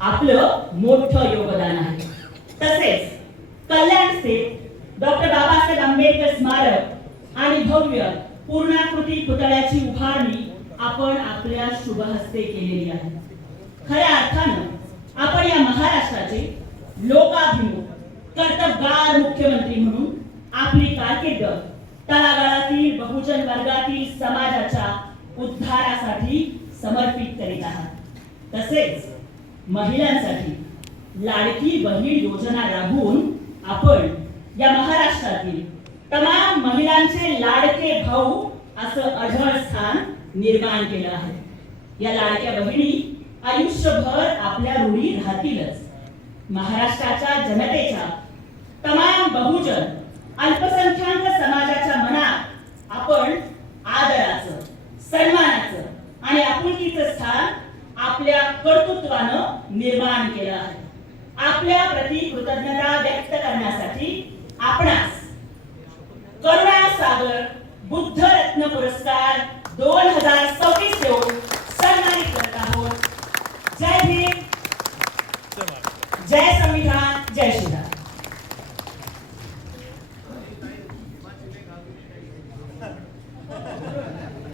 आपलं मोठं योगदान आहे. तसेच कल्याणचे डॉक्टर बाबासाहेब आंबेडकर स्मारक आणि भव्य पूर्णाकृती पुतळ्याची उभारणी आपण आपल्या शुभ हस्ते केलेली आहे. खऱ्या अर्थानं आपण या महाराष्ट्राचे लोकाभिमुख कर्तबगार मुख्यमंत्री म्हणून आपली कारकीर्द तळागाळातील बहुजन वर्गातील समाजाच्या उद्धारासाठी समर्पित करीत आहात. तसेच महिलांसाठी लाडकी बहीण योजना राबवून आपण या महाराष्ट्रातील तमाम महिलांचे लाडके भाऊ असं अढळ स्थान निर्माण केलं आहे. या लाडक्या बहिणी आयुष्यभर आपल्या ऋणी राहतीलच. महाराष्ट्राच्या जनतेच्या तमाम बहुजन अल्पसंख्याक समाजाच्या मनात आपण आदराचं, सन्मानाचं आणि आपुलकीचं स्थान आपल्या कर्तृत्वानं निर्माण केलं आहे. आपल्या प्रति कृतज्ञता व्यक्त करण्यासाठी आपणास करुणा सागर बुद्ध रत्न पुरस्कार 2014